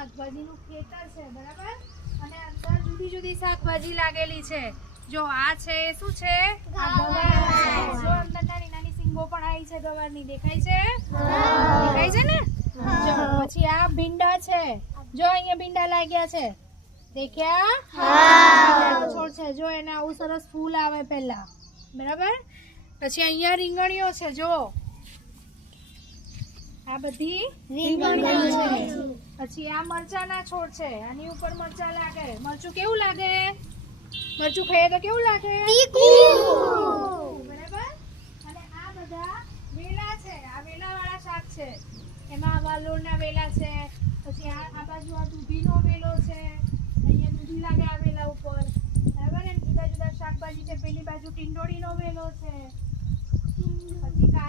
શાકભાજીનું ખેતર છે બરાબર અને અંદર જુદી જુદી શાકભાજી લાગેલી છે જો આ છે શું છે આ ગવાર છે જો અંદર નાની નાની સિંગો પણ આવી છે ગવારની દેખાય છે દેખાય છે ને જો પછી આ ભીંડા છે જો અહીંયા ભીંડા લાગ્યા છે દેખ્યા છોડ છે જો એને આવું સરસ ફૂલ આવે પહેલા બરાબર પછી અહીંયા રીંગણીઓ છે જો આ બધી રીંગણીઓ છે પછી આ મરચાના છોડ છે આની ઉપર મરચા લાગે મરચું કેવું લાગે મરચું ખાઈએ તો કેવું લાગે બરાબર અને આ બધા વેલા છે આ વેલાવાળા શાક છે એમાં વાલોળના વેલા છે પછી આ બાજુ આ દૂધીનો વેલો છે અહીંયા દૂધી લાગે આ વેલા ઉપર બરાબર એમ જુદા જુદા શાકભાજી છે પેલી બાજુ ટીંડોળીનો વેલો છે પછી